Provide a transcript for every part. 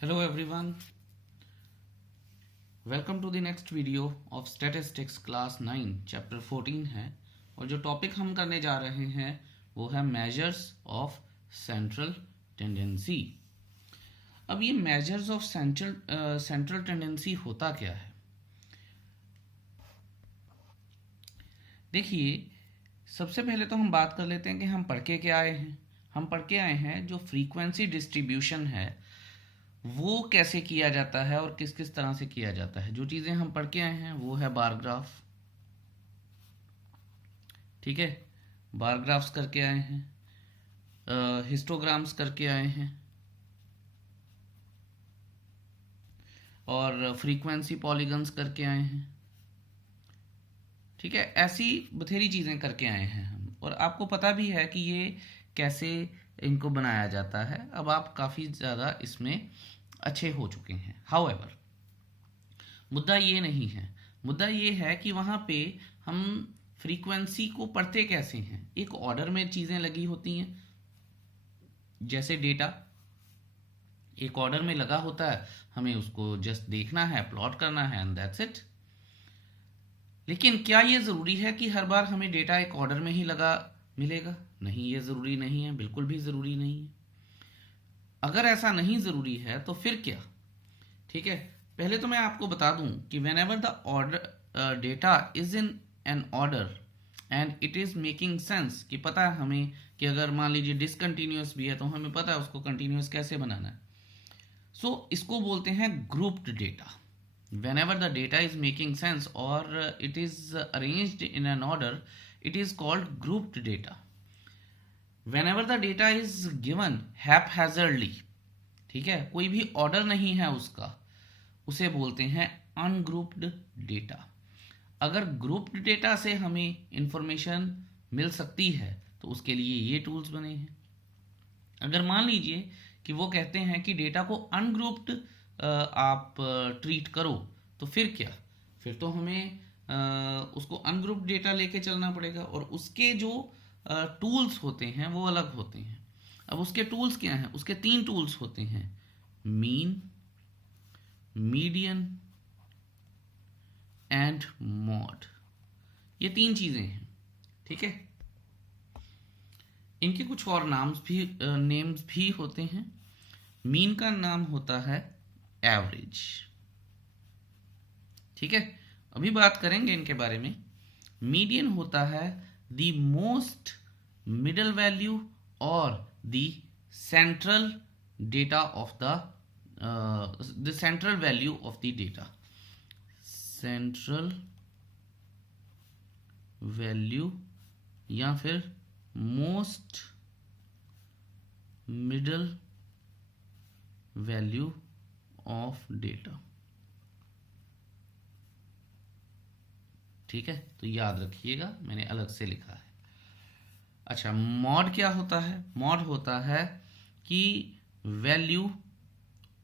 Hello everyone, welcome to the next video of Statistics Class 9 Chapter 14 है। और जो topic हम करने जा रहे हैं वो है मेजर्स ऑफ सेंट्रल टेंडेंसी। अब ये मेजर्स ऑफ सेंट्रल टेंडेंसी होता क्या है? देखिए, सबसे पहले तो हम बात कर लेते हैं कि हम पढ़ के क्या आए हैं। हम पढ़ के आए हैं जो फ्रीक्वेंसी डिस्ट्रीब्यूशन है वो कैसे किया जाता है और किस किस तरह से किया जाता है। जो चीज़ें हम पढ़ के आए हैं वो है बार ग्राफ, ठीक है, बार ग्राफ्स करके आए हैं, हिस्टोग्राम्स करके आए हैं और फ्रीक्वेंसी पॉलीगन्स करके आए हैं, ठीक है। ऐसी बथेरी चीज़ें करके आए हैं हम, और आपको पता भी है कि ये कैसे इनको बनाया जाता है। अब आप काफ़ी ज़्यादा इसमें अच्छे हो चुके हैं। हाउएवर, मुद्दा ये नहीं है। मुद्दा ये है कि वहाँ पे हम फ्रीक्वेंसी को पढ़ते कैसे हैं। एक ऑर्डर में चीज़ें लगी होती हैं, जैसे डेटा एक ऑर्डर में लगा होता है, हमें उसको जस्ट देखना है, प्लॉट करना है एंड दैट्स इट। लेकिन क्या ये ज़रूरी है कि हर बार हमें डेटा एक ऑर्डर में ही लगा मिलेगा? नहीं, ये ज़रूरी नहीं है, बिल्कुल भी ज़रूरी नहीं है। अगर ऐसा नहीं ज़रूरी है तो फिर क्या? ठीक है, पहले तो मैं आपको बता दूं कि when ever the order data is in an order and it is making sense, कि पता है हमें कि अगर मान लीजिए डिसकंटिन्यूअस भी है तो हमें पता है उसको कंटिन्यूअस कैसे बनाना है। सो इसको बोलते हैं grouped data. Whenever the data is making sense और it is arranged in an order, it is called grouped data. Whenever the data is given haphazardly, ठीक है, कोई भी ऑर्डर नहीं है उसका, उसे बोलते हैं अनग्रुप्ड डेटा। अगर ग्रुप्ड डेटा से हमें इंफॉर्मेशन मिल सकती है तो उसके लिए ये टूल्स बने हैं। अगर मान लीजिए कि वो कहते हैं कि डेटा को अनग्रुप्ड आप ट्रीट करो, तो फिर क्या? फिर तो हमें उसको अनग्रुप्ड डेटा लेके चलना पड़ेगा, और उसके जो टूल्स होते हैं वो अलग होते हैं। अब उसके टूल्स क्या हैं? उसके 3 टूल्स होते हैं, मीन, मीडियन एंड मॉड। ये 3 चीजें हैं, ठीक है। इनके कुछ और नेम्स भी होते हैं। मीन का नाम होता है एवरेज, ठीक है, अभी बात करेंगे इनके बारे में। मीडियन होता है द मोस्ट मिडल वैल्यू और the central data of the central value of the data, central value या फिर most middle value of data, ठीक है। तो याद रखिएगा, मैंने अलग से लिखा है। अच्छा, मॉड क्या होता है? मॉड होता है कि value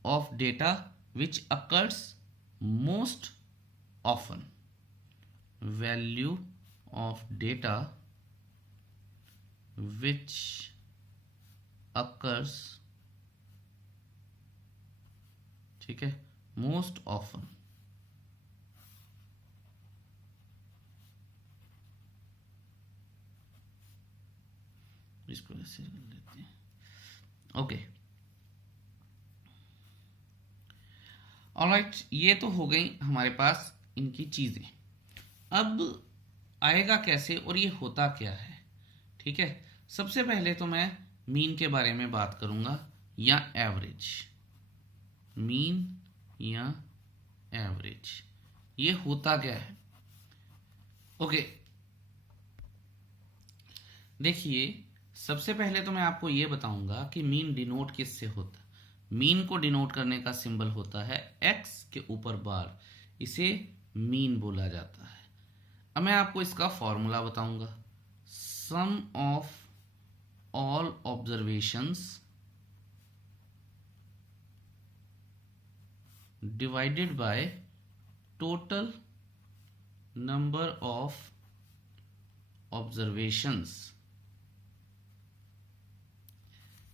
of data which occurs most often, value of data which occurs, ठीक है, मोस्ट ऑफन। इसको ऐसे कर लेते हैं, ओके। ऑलराइट, ये तो हो गई हमारे पास इनकी चीजें। अब आएगा कैसे और ये होता क्या है, ठीक है। सबसे पहले तो मैं मीन के बारे में बात करूंगा, या एवरेज। मीन या एवरेज, ये होता क्या है? ओके, देखिए, सबसे पहले तो मैं आपको ये बताऊंगा कि मीन डिनोट किससे होता है। मीन को डिनोट करने का सिंबल होता है एक्स के ऊपर बार, इसे मीन बोला जाता है। अब मैं आपको इसका फॉर्मूला बताऊंगा, sum of all observations divided by total number of observations,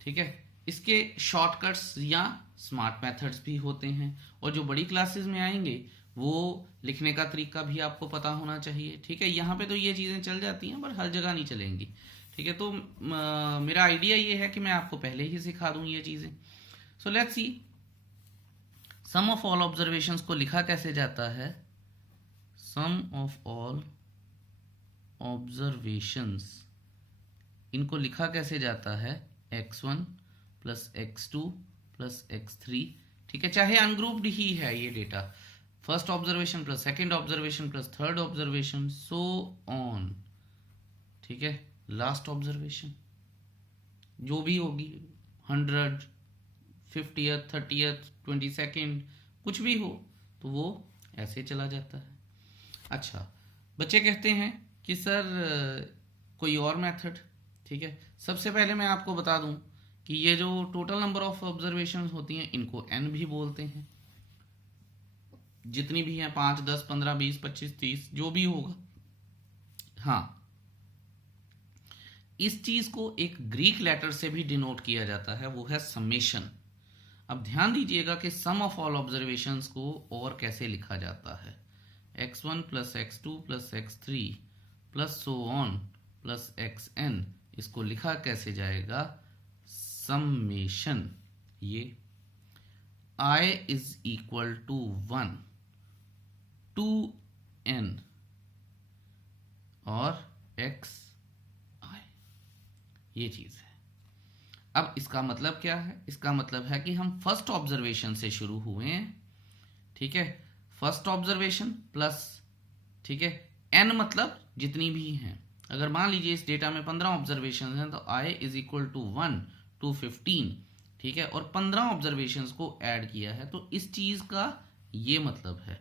ठीक है। इसके शॉर्टकट्स या स्मार्ट मेथड्स भी होते हैं, और जो बड़ी क्लासेस में आएंगे वो लिखने का तरीका भी आपको पता होना चाहिए। ठीक है, यहाँ पे तो ये चीज़ें चल जाती हैं पर हर जगह नहीं चलेंगी। ठीक है, तो मेरा आइडिया ये है कि मैं आपको पहले ही सिखा दूँ ये चीज़ें। So let's see, sum of all observations को लिखा कैसे जाता है। सम ऑफ ऑल ऑब्जर्वेशंस, इनको लिखा कैसे जाता है, x1 plus x2 plus x3। ठीक है, चाहे अनग्रुप्ड ही है ये data, first observation plus second observation plus third observation, so on. ठीक है, लास्ट ऑब्जर्वेशन जो भी होगी, 100, 50th, 30th, 22nd, कुछ भी हो तो वो ऐसे चला जाता है। अच्छा, बच्चे कहते हैं कि सर कोई और मेथड। ठीक है, सबसे पहले मैं आपको बता दूं कि ये जो टोटल नंबर ऑफ ऑब्जर्वेशन होती हैं इनको n भी बोलते हैं। जितनी भी हैं, 5, 10, 15, 20, 25, 30, जो भी होगा। हाँ, इस चीज को एक ग्रीक लेटर से भी डिनोट किया जाता है, वो है समेशन। अब ध्यान दीजिएगा कि सम ऑफ ऑल ऑब्जर्वेशंस को और कैसे लिखा जाता है, x1 plus x2 plus x3 plus so on plus xn, इसको लिखा कैसे जाएगा, समेशन। ये I is equal to 1 to n और x i, ये चीज है। अब इसका मतलब क्या है, इसका मतलब है कि हम फर्स्ट ऑब्जर्वेशन से शुरू हुए हैं। ठीक है, फर्स्ट ऑब्जर्वेशन प्लस, ठीक है, n मतलब जितनी भी हैं। अगर मान लीजिए इस डेटा में 15 ऑब्जर्वेशन हैं तो i is equal to 1 to 15। ठीक है, और 15 ऑब्जर्वेशन को ऐड किया है, तो इस चीज का ये मतलब है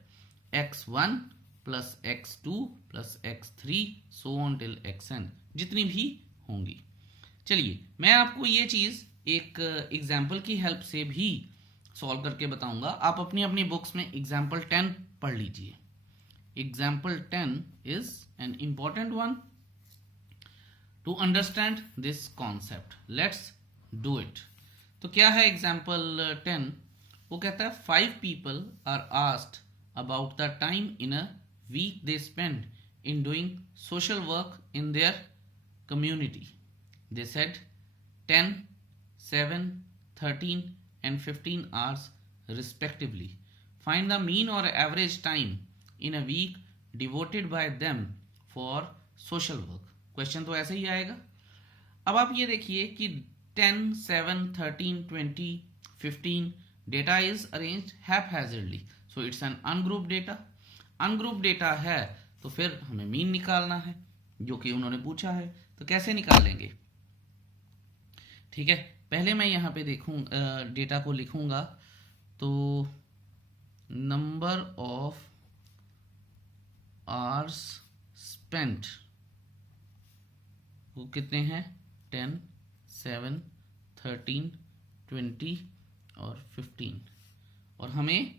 x1 plus x2 plus x3 so on till xn, जितनी भी होंगी। चलिए मैं आपको ये चीज एक एग्जाम्पल की हेल्प से भी सॉल्व करके बताऊंगा। आप अपनी अपनी बुक्स में एग्जाम्पल 10 पढ़ लीजिए। Example 10 is an important one two understand this concept. Let's do it. तो क्या है एग्जाम्पल 10? वो कहता है 5 people are asked about the time in a week they spend in doing social work in their community. They said 10, 7, 13 and 15 hours respectively. Find the mean or average time in a week devoted by them for social work. Question तो ऐसे ही आएगा। अब आप ये देखिए कि 10, 7, 13, 20, 15 data is arranged haphazardly. So it's an ungroup data. Ungroup data है तो फिर हमें मीन निकालना है, जो कि उन्होंने पूछा है। तो कैसे निकालेंगे? ठीक है, पहले मैं यहाँ पे देखूँ डेटा को लिखूंगा। तो नंबर ऑफ आवर्स स्पेंट वो कितने हैं, 10, 7, 13, 20 और 15, और हमें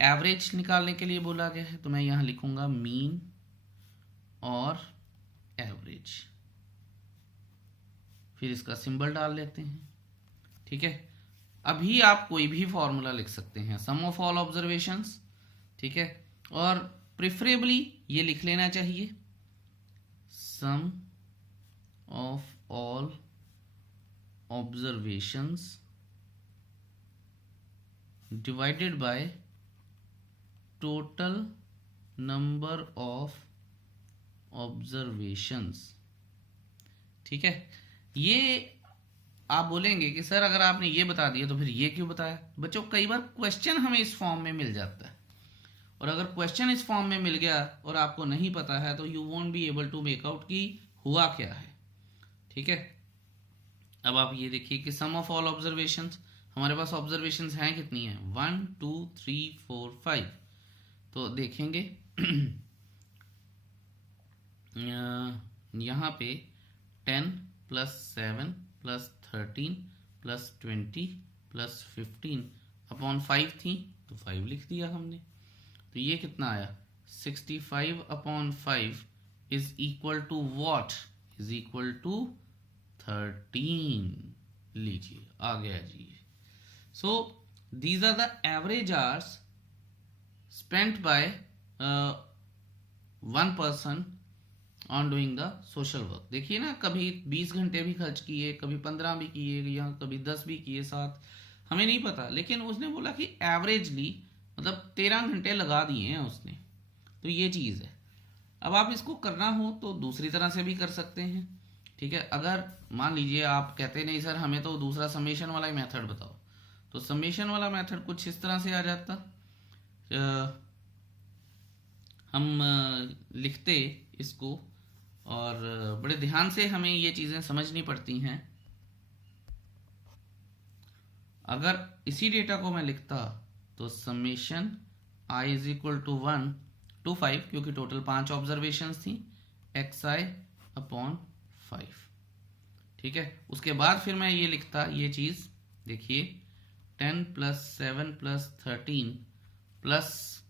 एवरेज निकालने के लिए बोला गया है। तो मैं यहां लिखूंगा मीन और एवरेज, फिर इसका सिंबल डाल लेते हैं। ठीक है, अभी आप कोई भी फॉर्मूला लिख सकते हैं, सम ऑफ ऑल ऑब्जर्वेशंस। ठीक है, और प्रेफरेबली ये लिख लेना चाहिए, sum of all observations divided by total number of observations. ठीक है, ये आप बोलेंगे कि सर अगर आपने ये बता दिया तो फिर ये क्यों बताया? बच्चों, कई बार क्वेश्चन हमें इस फॉर्म में मिल जाता है, और अगर क्वेश्चन इस फॉर्म में मिल गया और आपको नहीं पता है तो you won't be able to make out कि हुआ क्या है। ठीक है, अब आप ये देखिए कि सम ऑफ ऑल ऑब्जर्वेशंस, हमारे पास ऑब्जर्वेशंस हैं कितनी है, 1, 2, 3, 4, 5। तो देखेंगे यहाँ पे 10 plus 7 plus 13 plus 20 plus 15 upon 5 थी, तो 5 लिख दिया हमने। तो ये कितना आया, 65 upon 5 is equal to what, is equal to 13। लीजिए आ गया जी। सो these are the average hours spent by one person on doing the social work। देखिए ना, कभी 20 घंटे भी खर्च किए, कभी 15 भी किए, या कभी 10 भी किए, 7, हमें नहीं पता, लेकिन उसने बोला कि एवरेजली मतलब 13 घंटे लगा दिए हैं उसने। तो ये चीज़ है। अब आप इसको करना हो तो दूसरी तरह से भी कर सकते हैं, ठीक है। अगर मान लीजिए आप कहते नहीं सर हमें तो दूसरा समेशन वाला ही मेथड बताओ, तो समेशन वाला मेथड कुछ इस तरह से आ जाता। हम लिखते इसको, और बड़े ध्यान से हमें ये चीज़ें समझनी पड़ती हैं। अगर इसी डेटा को मैं लिखता तो summation i is equal to 1 to 5, क्योंकि टोटल 5 ऑब्जर्वेशंस थी, xi अपॉन 5, ठीक है। उसके बाद फिर मैं ये लिखता, ये चीज़ देखिए 10 + 7 + 13 +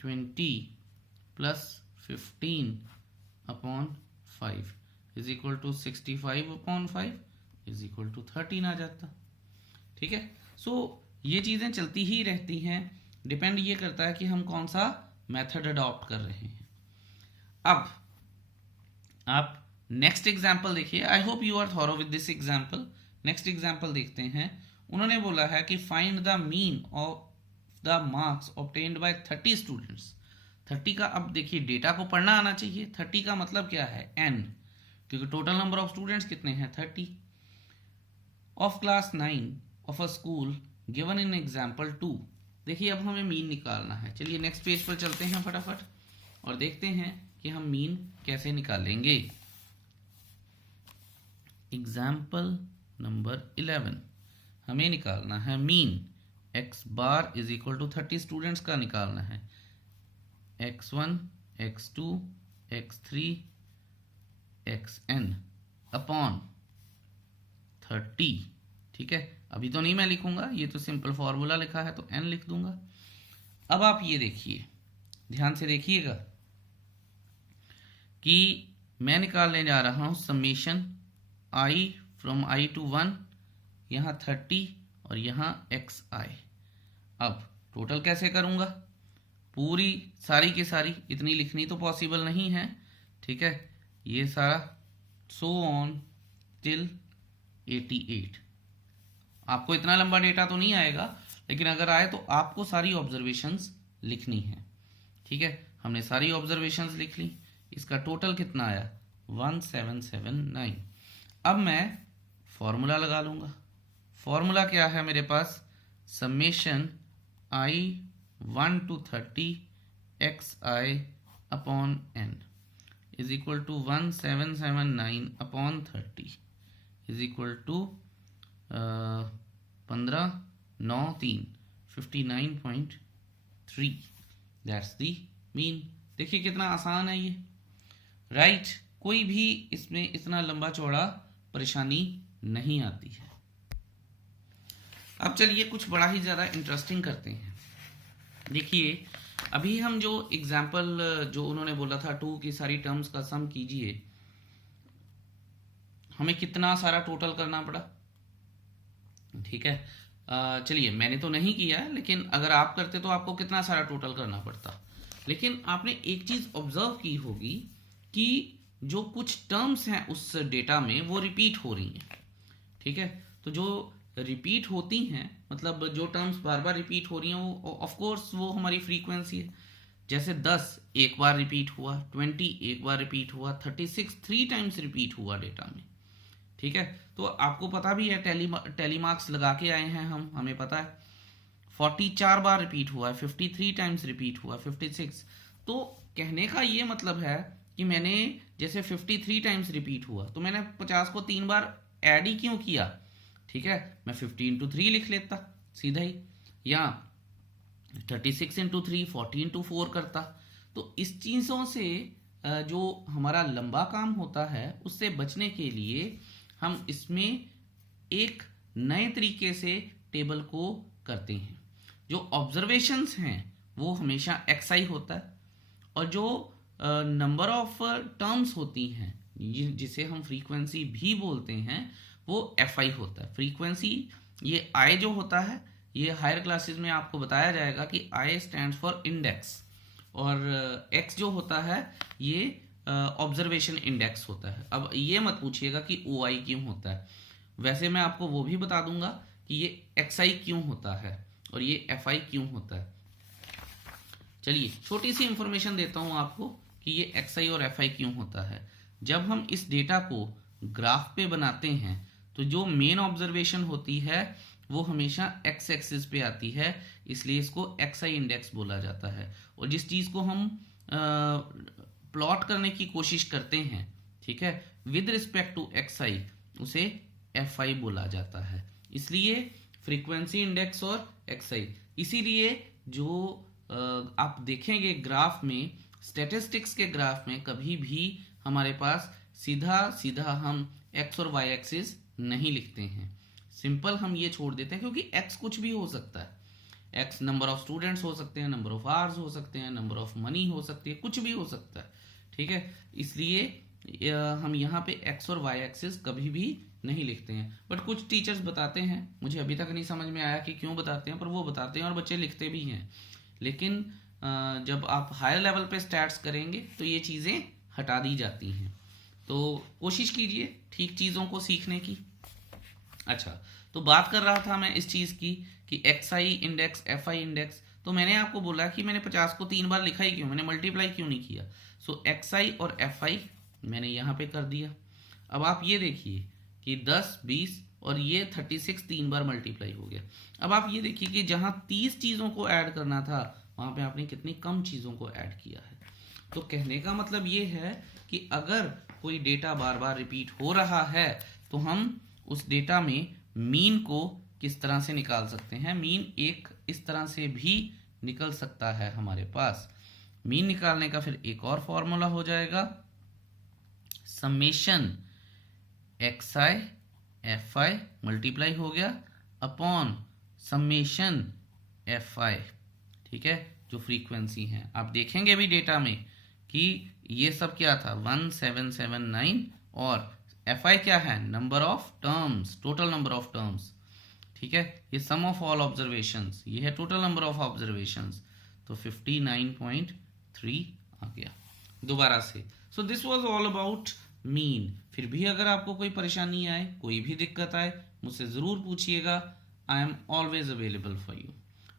20 + 15 upon 5 is equal to 65 upon 5 is equal to 13 आ जाता, ठीक है। सो ये चीज़ें चलती ही रहती हैं, डिपेंड ये करता है कि हम कौन सा मेथड अडॉप्ट कर रहे हैं। अब आप नेक्स्ट एग्जाम्पल देखिए। I hope you are thorough with this example. Next example देखते हैं। उन्होंने बोला है कि find the mean of the marks obtained by 30 students. 30 का, अब देखिए डेटा को पढ़ना आना चाहिए। 30 का मतलब क्या है, n, क्योंकि टोटल नंबर ऑफ स्टूडेंट्स कितने हैं, 30, of class 9 of a school given in example 2। देखिए अब हमें मीन निकालना है। चलिए नेक्स्ट पेज पर चलते हैं फटाफट और देखते हैं कि हम मीन कैसे निकालेंगे। एग्जाम्पल नंबर 11 हमें निकालना है mean. x bar is equal to 30 students का निकालना है, x1 x2 x3 xn upon 30, ठीक है। अभी तो नहीं मैं लिखूंगा, ये तो सिंपल फॉर्मूला लिखा है तो n लिख दूंगा। अब आप ये देखिए, ध्यान से देखिएगा कि मैं निकालने जा रहा हूं summation i from i to 1, यहाँ 30 और यहाँ xi। अब टोटल कैसे करूंगा, पूरी सारी की सारी इतनी लिखनी तो पॉसिबल नहीं है, ठीक है। ये सारा सो ऑन टिल 88। आपको इतना लंबा डेटा तो नहीं आएगा, लेकिन अगर आए तो आपको सारी ऑब्जर्वेशंस लिखनी है, ठीक है। हमने सारी ऑब्जर्वेशंस लिख ली। इसका टोटल कितना आया, 1779। अब मैं फॉर्मूला लगा लूंगा। फॉर्मूला क्या है मेरे पास, summation i 1 to 30 xi upon n is equal to 1779 upon 30 is equal to 15 9 3 59.3। That's the mean. देखिए कितना आसान है ये, राइट। कोई भी इसमें इतना लंबा चौड़ा परेशानी नहीं आती है। अब चलिए कुछ बड़ा ही ज़्यादा इंटरेस्टिंग करते हैं। देखिए अभी हम जो एग्जाम्पल जो उन्होंने बोला था 2 की सारी टर्म्स का सम कीजिए, हमें कितना सारा टोटल करना पड़ा, ठीक है। चलिए मैंने तो नहीं किया है, लेकिन अगर आप करते तो आपको कितना सारा टोटल करना पड़ता। लेकिन आपने एक चीज़ ऑब्जर्व की होगी कि जो कुछ टर्म्स हैं उस डेटा में वो रिपीट हो रही हैं, ठीक है। तो जो रिपीट होती हैं, मतलब जो टर्म्स बार बार रिपीट हो रही हैं, वो ऑफ कोर्स वो हमारी फ्रीक्वेंसी है। जैसे 10 एक बार रिपीट हुआ, 20 एक बार रिपीट हुआ, 36 3 टाइम्स रिपीट हुआ डेटा में, ठीक है। तो आपको पता भी है, टेली मार्क्स लगा के आए हैं हम, हमें पता है 40 4 बार रिपीट हुआ है, 53 टाइम्स रिपीट हुआ, 56। तो कहने का ये मतलब है कि मैंने जैसे 53 टाइम्स रिपीट हुआ तो मैंने 50 को 3 बार ऐड ही क्यों किया, ठीक है। मैं 50 into 3 लिख लेता सीधा ही, या 36 into 3 40 into 4 करता। तो इस चीज़ों से जो हमारा लंबा काम होता है उससे बचने के लिए हम इसमें एक नए तरीके से टेबल को करते हैं। जो ऑब्जर्वेशंस हैं वो हमेशा xi होता है, और जो नंबर ऑफ टर्म्स होती हैं जिसे हम फ्रीक्वेंसी भी बोलते हैं वो fi होता है। फ्रीक्वेंसी ये i जो होता है ये हायर क्लासेस में आपको बताया जाएगा कि आई स्टैंड्स फॉर इंडेक्स, और एक्स जो होता है ये ऑब्जर्वेशन इंडेक्स होता है। अब ये मत पूछिएगा कि ओ आई क्यों होता है, वैसे मैं आपको वो भी बता दूंगा कि ये एक्स आई क्यों होता है और ये एफ आई क्यों होता है। चलिए छोटी सी इंफॉर्मेशन देता हूं आपको कि ये एक्स आई और एफ आई क्यों होता है। जब हम इस डेटा को ग्राफ पे बनाते हैं तो जो मेन ऑब्जर्वेशन होती है वो हमेशा एक्स एक्सिस पे आती है, इसलिए इसको एक्स आई इंडेक्स बोला जाता है। और जिस चीज़ को हम प्लॉट करने की कोशिश करते हैं, ठीक है, विद रिस्पेक्ट टू एक्स आई, उसे एफ आई बोला जाता है। इसलिए फ्रीक्वेंसी इंडेक्स और एक्स आई, इसीलिए जो आप देखेंगे ग्राफ में, स्टैटिस्टिक्स के ग्राफ में कभी भी हमारे पास सीधा सीधा हम एक्स और वाई एक्सिस नहीं लिखते हैं, सिंपल हम ये छोड़ देते हैं, क्योंकि एक्स कुछ भी हो सकता है। एक्स नंबर ऑफ स्टूडेंट्स हो सकते हैं, नंबर ऑफ आवर्स हो सकते हैं, नंबर ऑफ मनी हो सकती है, कुछ भी हो सकता है, ठीक है। इसलिए हम यहाँ पे एक्स और वाई एक्सिस कभी भी नहीं लिखते हैं। बट कुछ टीचर्स बताते हैं, मुझे अभी तक नहीं समझ में आया कि क्यों बताते हैं, पर वो बताते हैं और बच्चे लिखते भी हैं। लेकिन जब आप हायर लेवल पे स्टार्ट्स करेंगे तो ये चीज़ें हटा दी जाती हैं। तो कोशिश कीजिए ठीक चीज़ों को सीखने की। अच्छा, तो बात कर रहा था मैं इस चीज़ की कि x I index, F I index, तो मैंने आपको बोला कि मैंने 50 को 3 बार लिखा ही क्यों, मैंने मल्टीप्लाई क्यों नहीं किया। सो एक्स आई और एफ आई मैंने यहाँ पे कर दिया। अब आप ये देखिए कि 10, 20 और ये 36 3 बार मल्टीप्लाई हो गया। अब आप ये देखिए कि जहाँ 30 चीज़ों को ऐड करना था वहाँ पे आपने कितनी कम चीज़ों को ऐड किया है। तो कहने का मतलब ये है कि अगर कोई डेटा बार बार रिपीट हो रहा है तो हम उस डेटा में मीन को किस तरह से निकाल सकते हैं। मीन एक इस तरह से भी निकल सकता है हमारे पास। मीन निकालने का फिर एक और फॉर्मूला हो जाएगा, summation x I F I multiply हो गया अपॉन समेशन एफ आई, ठीक है, जो फ्रीक्वेंसी है। आप देखेंगे भी डेटा में कि ये सब क्या था 1779, और एफ आई क्या है, number of terms, total number of terms, ठीक है। ये सम ऑफ ऑल ऑब्जर्वेशंस, ये है टोटल नंबर ऑफ ऑब्जर्वेशंस, तो 59.3 आ गया दोबारा से। So this was all about mean. फिर भी अगर आपको कोई परेशानी आए, कोई भी दिक्कत आए, मुझसे ज़रूर पूछिएगा, I am always available for you,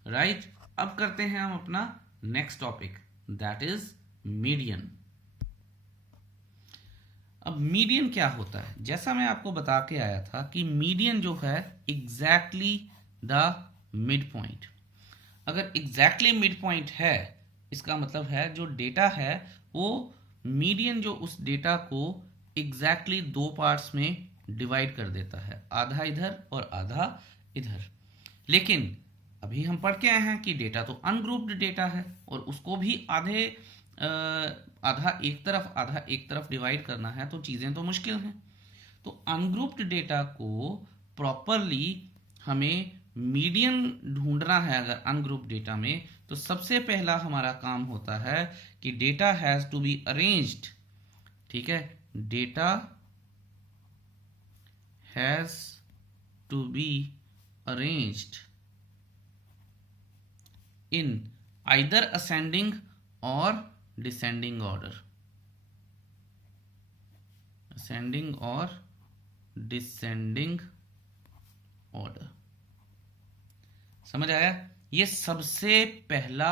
right. अब करते हैं हम अपना next topic, that is median. अब मीडियन क्या होता है, जैसा मैं आपको बता के आया था कि मीडियन जो है एग्जैक्टली द मिड पॉइंट। अगर एग्जैक्टली मिड पॉइंट है, इसका मतलब है जो डेटा है वो मीडियन जो उस डेटा को एग्जैक्टली दो पार्ट्स में डिवाइड कर देता है, आधा इधर और आधा इधर। लेकिन अभी हम पढ़ के आए हैं कि डेटा तो अनग्रुप्ड डेटा है और उसको भी आधा एक तरफ आधा एक तरफ डिवाइड करना है, तो चीज़ें तो मुश्किल हैं। तो अनग्रुप्ड डेटा को प्रॉपरली हमें मीडियन ढूंढना है अगर अनग्रुप्ड डेटा में, तो सबसे पहला हमारा काम होता है कि data has to be arranged, ठीक है, data has to be arranged in either ascending or descending order, ascending or descending order। समझ आया? ये सबसे पहला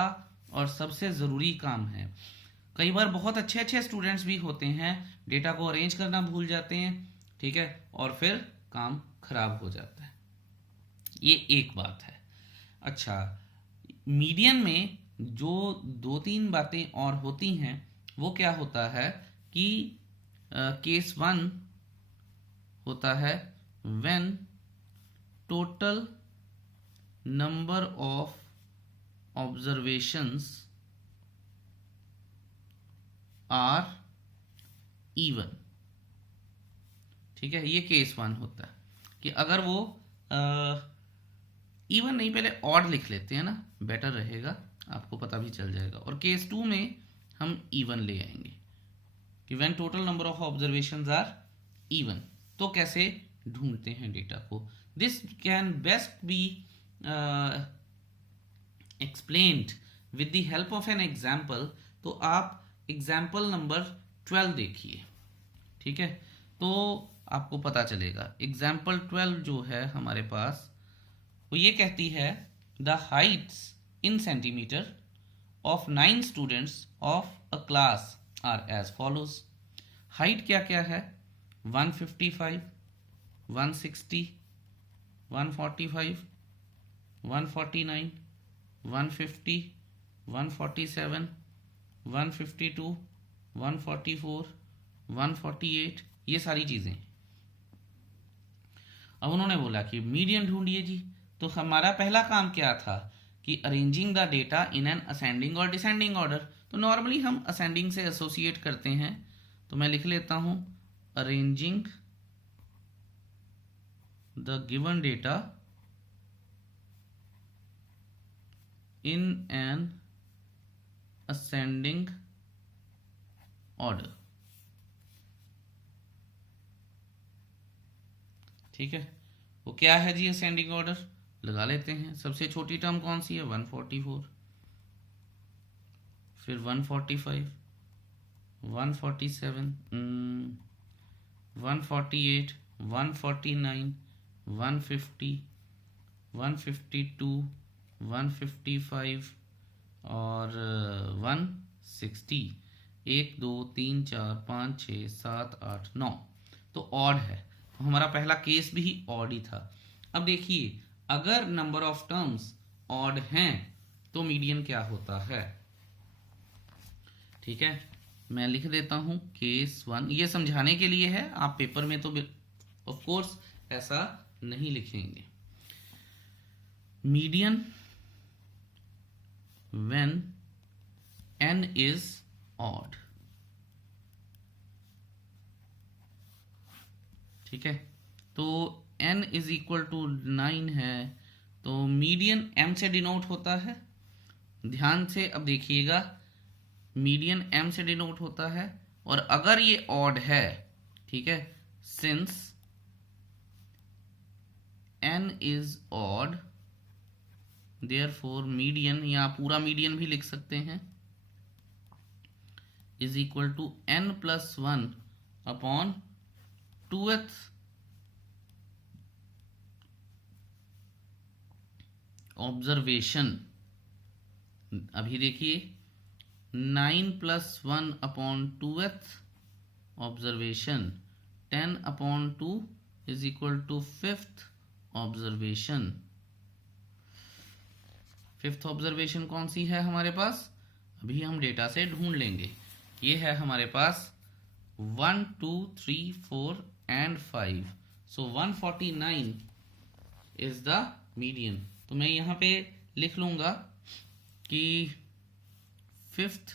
और सबसे ज़रूरी काम है। कई बार बहुत अच्छे अच्छे स्टूडेंट्स भी होते हैं, डेटा को अरेंज करना भूल जाते हैं, ठीक है, और फिर काम खराब हो जाता है। ये एक बात है। अच्छा, मीडियन में जो दो तीन बातें और होती हैं वो क्या होता है कि केस 1 होता है when total number of observations are even, ठीक है, ये केस 1 होता है कि अगर वो इवन नहीं, पहले ऑड लिख लेते हैं ना, बेटर रहेगा, आपको पता भी चल जाएगा। और केस 2 में हम इवन ले आएंगे कि when total number of observations are even. तो कैसे ढूंढते हैं डेटा को, this can best be explained with the help of an example, तो आप एग्जाम्पल नंबर 12 देखिए। ठीक है, तो आपको पता चलेगा। एग्जाम्पल 12 जो है हमारे पास, वो ये कहती है the heights in centimetre of 9 students of a class are as follows. Height क्या क्या है? 155, 160, 145, 149, 150, 147, 152, 144, 148, ये सारी चीज़ें। अब उन्होंने बोला कि मीडियन ढूंढिए जी। तो हमारा पहला काम क्या था कि arranging the data in an ascending और डिसेंडिंग ऑर्डर। तो नॉर्मली हम असेंडिंग से एसोसिएट करते हैं, तो मैं लिख लेता हूं arranging the given data in an ascending order. ठीक है, वो क्या है जी असेंडिंग ऑर्डर? लगा लेते हैं। सबसे छोटी टर्म कौन सी है? 144, फिर 145, 147, 148, 149, 150, 152, 155 और 160। 1 2 3 4 5 6 7 8 9, तो ऑड है। तो हमारा पहला केस भी ऑड ही था। अब देखिए, अगर नंबर ऑफ टर्म्स ऑड हैं तो मीडियन क्या होता है? ठीक है, मैं लिख देता हूं केस 1। ये समझाने के लिए है, आप पेपर में तो ऑफ कोर्स ऐसा नहीं लिखेंगे। Median when n is odd. ठीक है, तो n इज इक्वल टू 9 है, तो मीडियन m से डिनोट होता है। ध्यान से अब देखिएगा, मीडियन m से डिनोट होता है, और अगर ये ऑड है, ठीक है, since n is odd, therefore median, या पूरा मीडियन भी लिख सकते हैं, is equal to n plus 1 upon 2th observation. अभी देखिए, 9 plus 1 upon 2th observation, 10 upon 2 is equal to 5th observation. 5th observation कौन सी है हमारे पास? अभी हम डेटा से ढूंढ लेंगे। ये है हमारे पास 1 2 3 4 and 5, so 149 is the median. तो मैं यहां पे लिख लूंगा कि 5th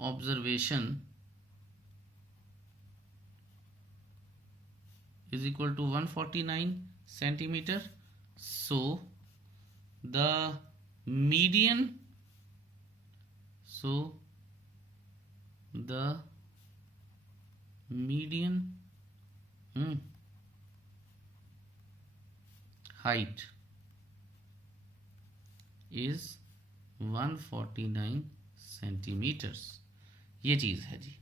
observation is equal to 149 centimeter. So the median height is 149 centimetres. ये चीज है जी।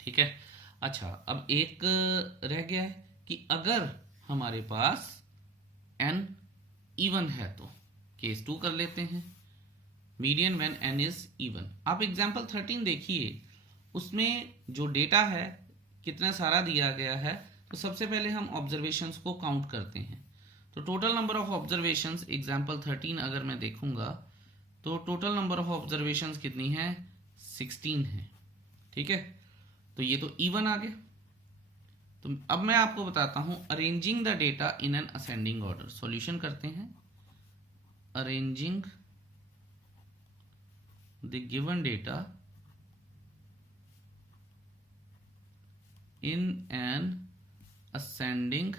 ठीक है, अच्छा, अब एक रह गया है कि अगर हमारे पास n इवन है, तो केस 2 कर लेते हैं, median when n is even. आप एग्जांपल 13 देखिए, उसमें जो डेटा है कितना सारा दिया गया है। तो सबसे पहले हम ऑब्जर्वेशंस को काउंट करते हैं। तो total number of observations example 13 अगर मैं देखूंगा, तो टोटल नंबर ऑफ ऑब्जर्वेशंस कितनी है? 16 है। ठीक है, तो ये तो इवन आ गया। तो अब मैं आपको बताता हूं arranging the data in an ascending order. Solution करते हैं। Arranging the given data in an ascending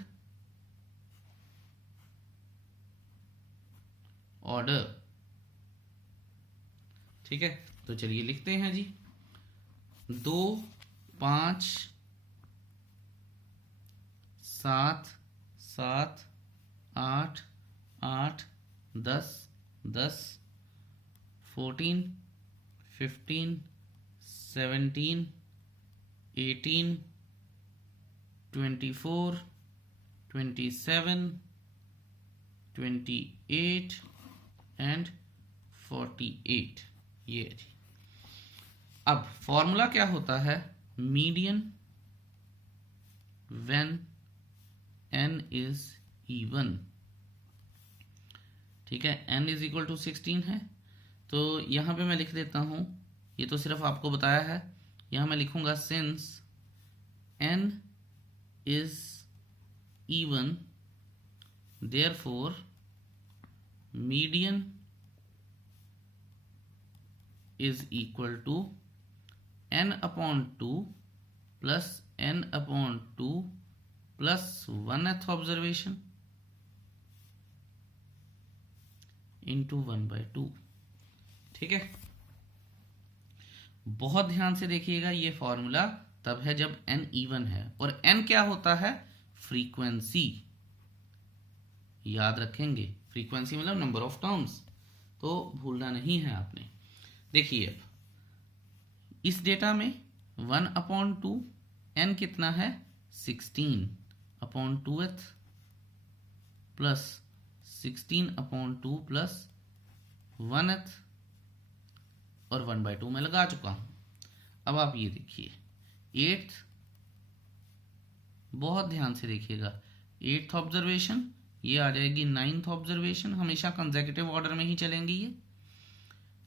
order. ठीक है, तो चलिए लिखते हैं जी। 2 5 7 7 8 8, 10, 10, 14, 15, 17, 18, 24, 27, 28 एंड 48। ये जी। अब फॉर्मूला क्या होता है? Median when n is even. ठीक है, n इज इक्वल टू 16 है, तो यहां पे मैं लिख देता हूं, ये तो सिर्फ आपको बताया है। यहां मैं लिखूंगा since n is even therefore median is equal to n upon 2 plus n upon 2 plus 1th observation into 1/2। ठीक है, बहुत ध्यान से देखिएगा, ये फॉर्मूला तब है जब n इवन है, और n क्या होता है? फ्रीक्वेंसी। याद रखेंगे, फ्रीक्वेंसी मतलब नंबर ऑफ टर्म्स, तो भूलना नहीं है आपने। देखिए अब इस डेटा में 1/2 n कितना है? 16/2th प्लस 16/2 प्लस 1th और 1/2 में लगा चुका हूं। अब आप ये देखिए 8th, बहुत ध्यान से देखिएगा, 8th ऑब्जर्वेशन ये आ जाएगी 9th ऑब्जर्वेशन, हमेशा कंसेक्यूटिव ऑर्डर में ही चलेंगी ये।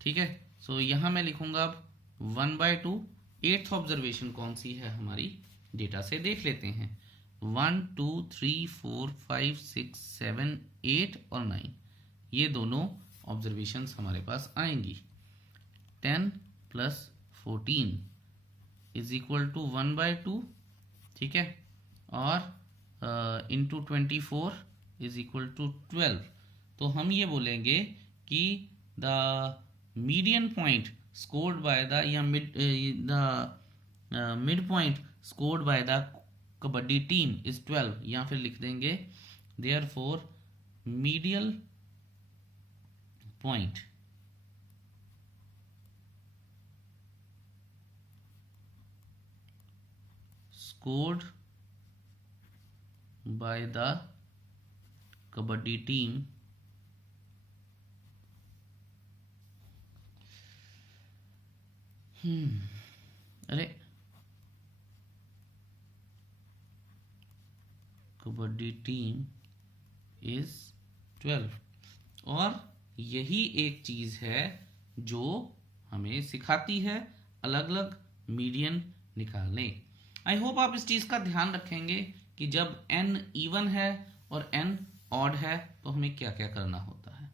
ठीक है, सो यहां मैं लिखूंगा अब 1/2। 8th ऑब्जर्वेशन कौन सी है हमारी? डेटा से देख लेते हैं। 1, 2, 3, 4, 5, 6, 7, 8 और 9, ये दोनों ऑब्जर्वेशंस हमारे पास आएंगी। 10 प्लस 14 इज इक्वल टू 1/2। ठीक है, और इंटू 24 इज इक्वल टू 12। तो हम ये बोलेंगे कि the median point scored by the या mid point scored by the kabaddi team इज 12, या फिर लिख देंगे therefore medial point scored by the kabaddi team अरे कबड्डी टीम इज 12। और यही एक चीज है जो हमें सिखाती है अलग अलग मीडियन निकालने। आई होप आप इस चीज का ध्यान रखेंगे कि जब n इवन है और n ऑड है तो हमें क्या क्या करना होता है।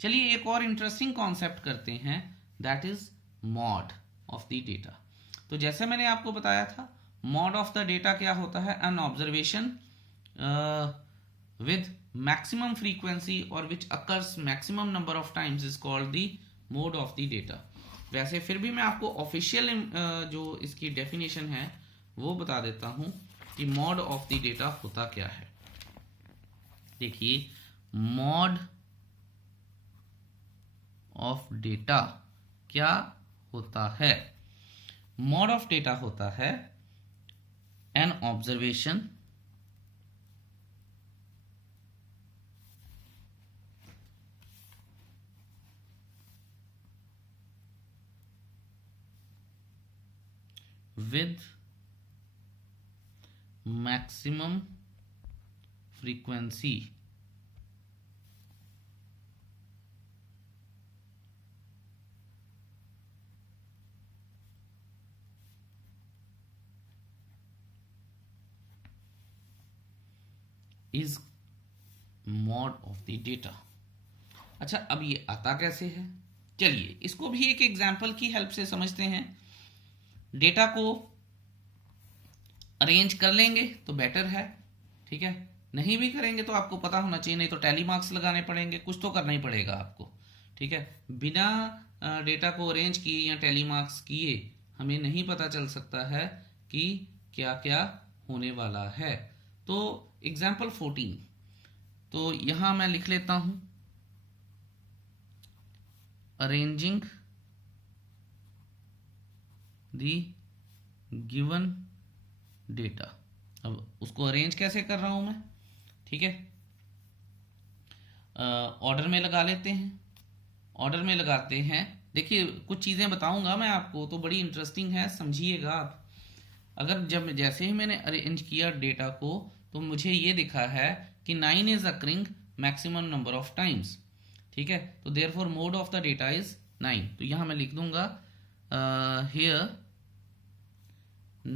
चलिए एक और इंटरेस्टिंग कॉन्सेप्ट करते हैं, that is mod of the data. तो जैसे मैंने आपको बताया था, मॉड ऑफ द डेटा क्या होता है? An observation with maximum frequency और which occurs maximum number of times is called the mode of the data. वैसे फिर भी मैं आपको ऑफिशियल जो इसकी डेफिनेशन है वो बता देता हूं कि मॉड ऑफ द डेटा होता क्या है। देखिए, मॉड ऑफ डेटा क्या होता है? मॉड ऑफ डेटा होता है an observation with maximum frequency is mod of the data। अच्छा, अब ये आता कैसे है? चलिए इसको भी एक एग्जाम्पल की हेल्प से समझते हैं। डेटा को अरेंज कर लेंगे तो बेटर है, ठीक है, नहीं भी करेंगे तो आपको पता होना चाहिए, नहीं तो टैली मार्क्स लगाने पड़ेंगे, कुछ तो करना ही पड़ेगा आपको। ठीक है, बिना डेटा को अरेंज किए या टैली मार्क्स किए हमें नहीं पता चल सकता है कि क्या क्या होने वाला है। तो एग्जाम्पल 14, तो यहां मैं लिख लेता हूं अरेंजिंग दी गिवन डेटा। अब उसको अरेंज कैसे कर रहा हूं मैं, ठीक है, ऑर्डर में लगा लेते हैं। ऑर्डर में लगाते हैं, देखिए कुछ चीज़ें बताऊंगा मैं आपको तो बड़ी इंटरेस्टिंग है, समझिएगा आप। अगर जब जैसे ही मैंने अरेंज किया डेटा को तो मुझे ये दिखा है कि 9 is occurring maximum number of times, ठीक है। तो therefore mode of the data is 9। तो यहां मैं लिख दूंगा here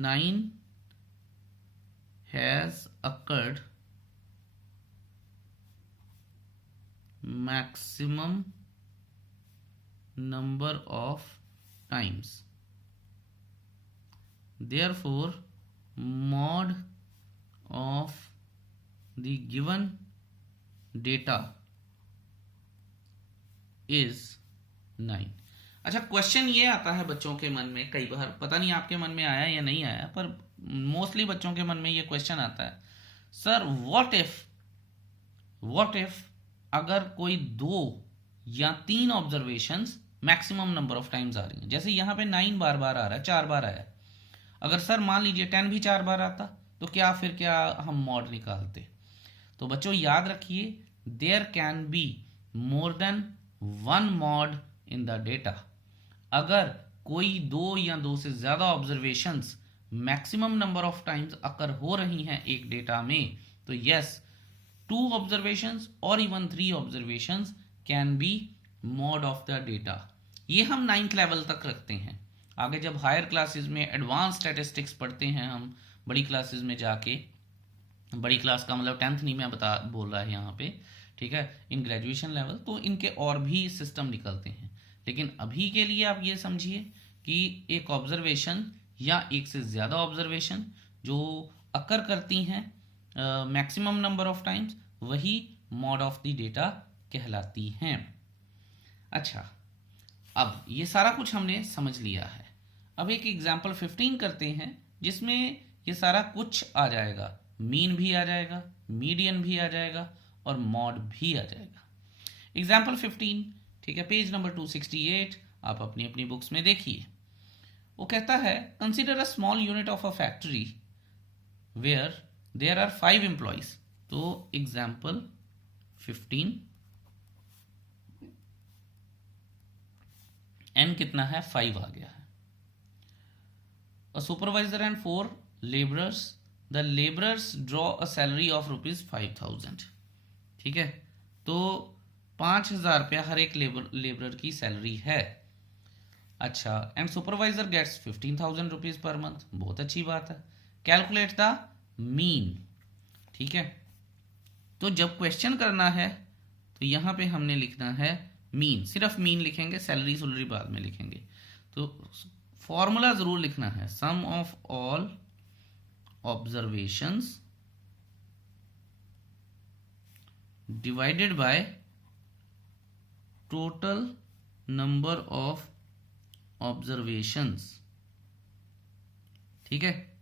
9 has occurred maximum number of times, therefore mod of the given data is 9। अच्छा, क्वेश्चन ये आता है बच्चों के मन में कई बार, पता नहीं आपके मन में आया या नहीं आया, पर मोस्टली बच्चों के मन में ये क्वेश्चन आता है, सर व्हाट इफ अगर कोई 2 या 3 observations maximum number of times आ रही हैं। जैसे यहां पे 9 बार बार आ रहा है, 4 बार आया। अगर सर मान लीजिए 10 भी 4 बार आता तो क्या हम मॉड निकालते। तो बच्चों याद रखिए, there can be more than 1 mode in the data. अगर कोई 2 या 2 से ज्यादा observations maximum number of times occur हो रही हैं एक डेटा में, तो यस 2 ऑब्जर्वेशंस और even 3 observations can be mode of the data. ये हम 9th लेवल तक रखते हैं। आगे जब हायर क्लासेस में एडवांस स्टैटिस्टिक्स पढ़ते हैं हम, बड़ी क्लासेस में जाके, बड़ी क्लास का मतलब 10th नहीं मैं बोल रहा है यहाँ पे, ठीक है, इन ग्रेजुएशन लेवल, तो इनके और भी सिस्टम निकलते हैं। लेकिन अभी के लिए आप ये समझिए कि एक ऑब्जर्वेशन या एक से ज़्यादा ऑब्जर्वेशन जो अकर करती हैं मैक्सिमम नंबर ऑफ टाइम्स, वही मॉड ऑफ द डेटा कहलाती हैं। अच्छा, अब ये सारा कुछ हमने समझ लिया है। अब एक एग्जाम्पल 15 करते हैं जिसमें ये सारा कुछ आ जाएगा, मीन भी आ जाएगा, मीडियन भी आ जाएगा और मॉड भी आ जाएगा। एग्जाम्पल 15, ठीक है, पेज नंबर 268, आप अपनी अपनी बुक्स में देखिए। वो कहता है consider a small unit of a factory where there are 5 employees. तो एग्जाम्पल 15, एन कितना है, 5 आ गया है। A supervisor and 4 labourers, the labourers draw a salary of ₹5,000, ठीक है। तो 5,000 रुपया हर एक लेबरर की सैलरी है। अच्छा, and supervisor gets 15,000 rupees per month, बहुत अच्छी बात है। कैलकुलेट द मीन, ठीक है। तो जब क्वेश्चन करना है तो यहां पे हमने लिखना है मीन, सिर्फ मीन लिखेंगे, सैलरी बाद में लिखेंगे। तो फॉर्मूला जरूर लिखना है, sum of all observations divided by total number of observations, ठीक है।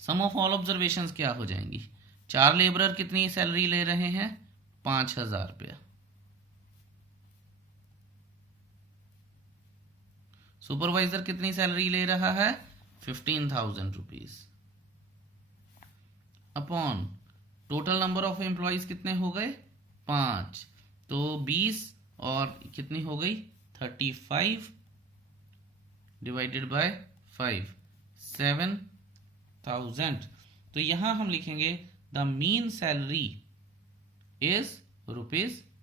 सम ऑफ ऑल ऑब्जर्वेशंस क्या हो जाएंगी, 4 लेबरर कितनी सैलरी ले रहे हैं, 5,000 रुपया। सुपरवाइजर कितनी सैलरी ले रहा है, 15,000 rupees, upon total number of employees कितने हो गए, 5, तो 20 और कितनी हो गई 35 डिवाइडेड बाय 5, 7,000। तो यहां हम लिखेंगे the mean salary is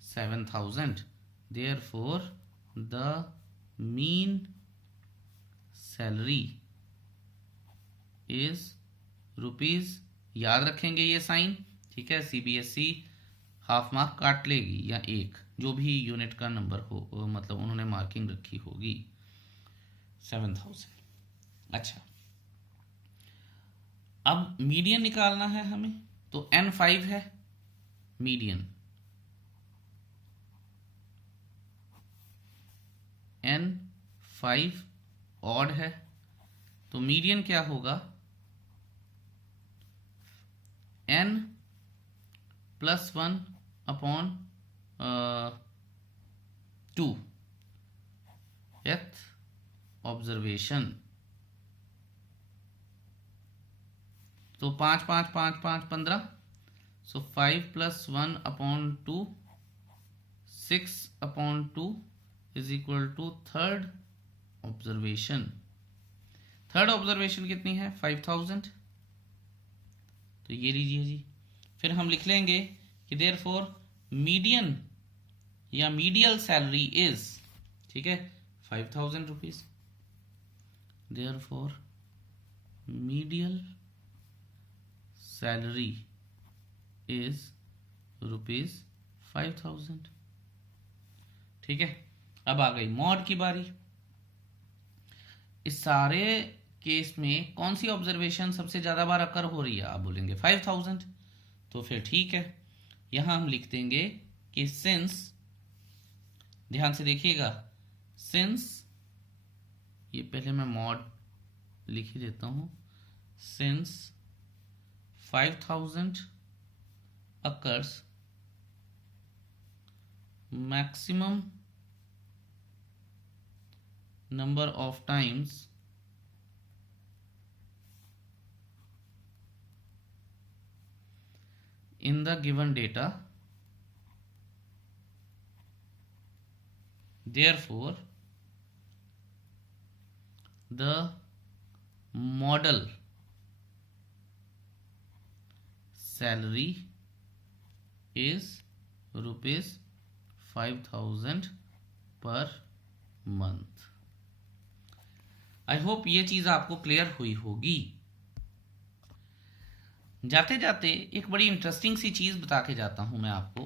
₹7,000, therefore the mean salary is rupees, याद रखेंगे ये साइन, ठीक है। सीबीएसई हाफ मार्क काट लेगी या एक, जो भी यूनिट का नंबर हो, मतलब उन्होंने मार्किंग रखी होगी, 7,000। अच्छा, अब मीडियन निकालना है हमें, तो N5 है मीडियन, N5 ऑड है, तो मीडियन क्या होगा, N +1 अपॉन 2 एथ ऑब्जर्वेशन। तो 5 5 5 5 15, so 5 + 1 upon 2 6 upon 2 is equal to third observation. Third observation कितनी है? 5000। तो ये लीजिए जी। फिर हम लिख लेंगे कि देयरफॉर मीडियन या मीडियल सैलरी इज, ठीक है, 5000 rupees. Therefore medial salary is ₹5000। ठीक है, अब आ गई मॉड की बारी। इस सारे केस में कौन सी ऑब्जर्वेशन सबसे ज्यादा बार अकर हो रही है? आप बोलेंगे 5000। तो फिर ठीक है, यहां हम लिख देंगे कि सिंस, ध्यान से देखिएगा, सिंस, ये पहले मैं मॉड लिख ही देता हूं, since 5000 occurs maximum number of times in the given data, therefore the model salary is ₹5000 per month। I hope ये चीज आपको क्लियर हुई होगी। जाते जाते एक बड़ी इंटरेस्टिंग सी चीज बता के जाता हूं मैं आपको।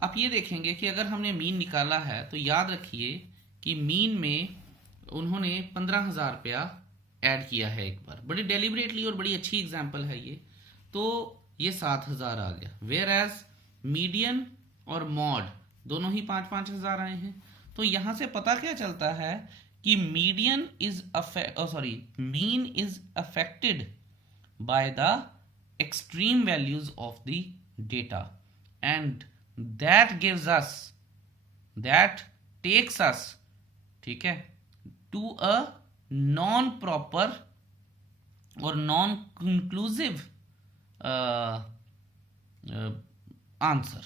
आप ये देखेंगे कि अगर हमने मीन निकाला है तो याद रखिए कि मीन में उन्होंने 15,000 रुपया ऐड किया है एक बार, बड़ी डेलिबरेटली, और बड़ी अच्छी एग्जाम्पल है ये। तो ये 7,000 आ गया, वेयर एज मीडियन और मॉड दोनों ही 5-5 हजार आए हैं। तो यहां से पता क्या चलता है कि median is mean is affected by the extreme values of the data, and that gives us, that takes us, ठीक है, टू अ नॉन प्रॉपर और नॉन कंक्लूसिव आंसर।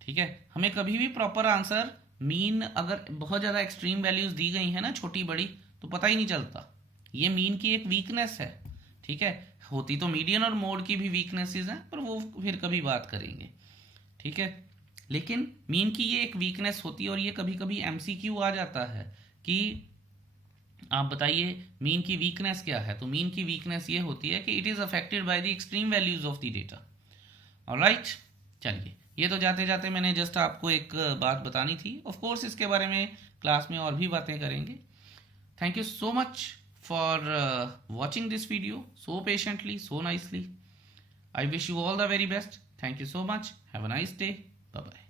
ठीक है, हमें कभी भी प्रॉपर आंसर, मीन अगर बहुत ज्यादा एक्सट्रीम वैल्यूज दी गई है ना, छोटी बड़ी, तो पता ही नहीं चलता। ये मीन की एक वीकनेस है। ठीक है, होती तो मीडियन और मोड की भी वीकनेसेस हैं, पर वो फिर कभी बात करेंगे। ठीक है, लेकिन मीन की ये एक वीकनेस होती है, और ये कभी कभी एमसीक्यू आ जाता है कि आप बताइए मीन की वीकनेस क्या है। तो मीन की वीकनेस ये होती है कि it is affected by the extreme values of the data. Alright, चलिए, ये तो जाते जाते मैंने जस्ट आपको एक बात बतानी थी। ऑफ कोर्स इसके बारे में क्लास में और भी बातें करेंगे। Thank you so much for watching this video so patiently, so nicely. I wish you all the very best. Thank you so much, have a nice day, bye bye.